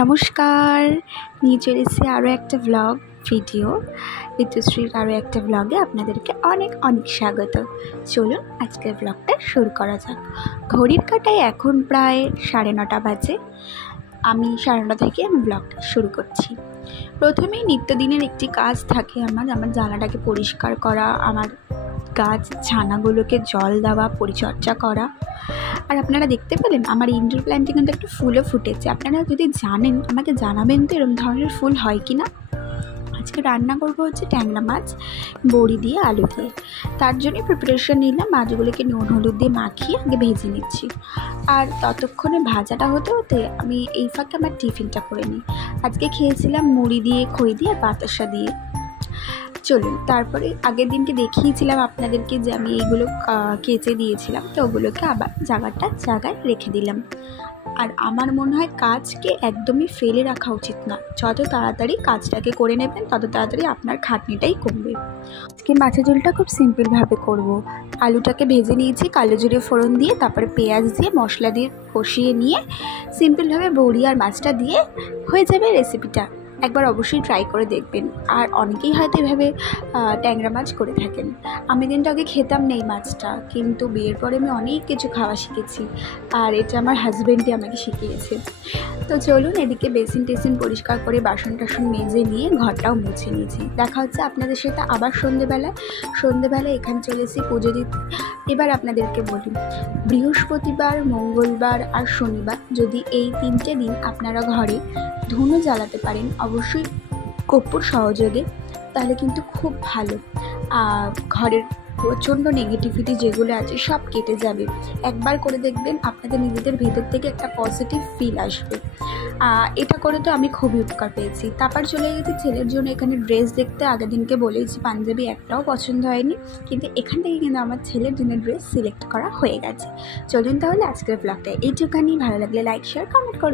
নমস্কার, নিয়ে চলে এসেছি আরও একটা ব্লগ ভিডিও। ঋতুশ্রীর আরও একটা ব্লগে আপনাদেরকে অনেক অনেক স্বাগত। চলুন আজকের ব্লগটা শুরু করা যাক। ঘড়ির কাঁটায় এখন প্রায় 9:30 বাজে। আমি 9:30 থেকে ব্লগটা শুরু করছি। প্রথমেই নিত্যদিনের একটি কাজ থাকে আমার জানালাটাকে পরিষ্কার করা, আমার গাছ ছানাগুলোকে জল দেওয়া, পরিচর্যা করা। আর আপনারা দেখতে পেলেন আমার ইনডোর প্ল্যান্টে কিন্তু একটা ফুলও ফুটেছে। আপনারা যদি জানেন আমাকে জানাবেন তো এরকম ধরনের ফুল হয় কি না। আজকে রান্না করবো হচ্ছে ট্যাংরা মাছ বড়ি দিয়ে, আলু দিয়ে। তার জন্যই প্রিপারেশন নিলাম। মাছগুলোকে নুন হলুদ দিয়ে মাখিয়ে আগে ভেজে নিচ্ছি। আর ততক্ষণে ভাজাটা হতে হতে আমি এই ফাঁকে আমার টিফিনটা করে নিই। আজকে খেয়েছিলাম মুড়ি দিয়ে, খই দিয়ে আর বাতাসা দিয়ে। চলুন, তারপরে আগের দিনকে দেখিয়েছিলাম আপনাদেরকে যে আমি এইগুলো কেচে দিয়েছিলাম, তো ওগুলোকে আবার জায়গায় রেখে দিলাম। আর আমার মনে হয় কাজকে একদমই ফেলে রাখা উচিত না। যত তাড়াতাড়ি কাজটাকে করে নেবেন তত তাড়াতাড়ি আপনার খাটনিটাই কমবে। আজকে মাছের ঝোলটা খুব সিম্পলভাবে করব। আলুটাকে ভেজে নিয়েছি কালো জিরে ফোড়ন দিয়ে, তারপরে পেঁয়াজ দিয়ে মশলা দিয়ে কষিয়ে নিয়ে সিম্পলভাবে বড়ি আর মাছটা দিয়ে হয়ে যাবে রেসিপিটা। একবার অবশ্যই ট্রাই করে দেখবেন। আর অনেকেই হয়তো এভাবে ট্যাংরা মাছ করে থাকেন। আমি কিন্তু আগে খেতাম না এই মাছটা, কিন্তু বিয়ের পরে আমি অনেক কিছু খাওয়া শিখেছি। আর এটা আমার হাজব্যান্ডই আমাকে শিখিয়েছে। তো চলুন, এদিকে বেসিন টেসিন পরিষ্কার করে বাসন টাসন মেজে নিয়ে ঘরটাও মুছে নিয়েছি। দেখা হচ্ছে আপনাদের সাথে আবার সন্ধেবেলায় এখানে চলে এসেছি পুজো দিতে। এবার আপনাদেরকে বলি, বৃহস্পতিবার, মঙ্গলবার আর শনিবার যদি এই 3টে দিন আপনারা ঘরে ধুনো জ্বালাতে পারেন, অবশ্যই কর্পূর সহযোগে, তাহলে কিন্তু খুব ভালো। ঘরের প্রচণ্ড নেগেটিভিটি যেগুলো আছে সব কেটে যাবে। একবার করে দেখবেন, আপনাদের নিজেদের ভেতর থেকে একটা পজিটিভ ফিল আসবে। এটা করে তো আমি খুবই উপকার পেয়েছি। তারপর চলে গেছি ছেলের জন্য এখানে ড্রেস দেখতে। আগের দিনকে বলেছি পাঞ্জাবি একটাও পছন্দ হয়নি, কিন্তু এখান থেকে কিন্তু আমার ছেলের জন্য ড্রেস সিলেক্ট করা হয়ে গেছে। চলুন তাহলে আজকের ব্লগটা এইটুখানি। ভালো লাগলে লাইক, শেয়ার, কমেন্ট করবেন।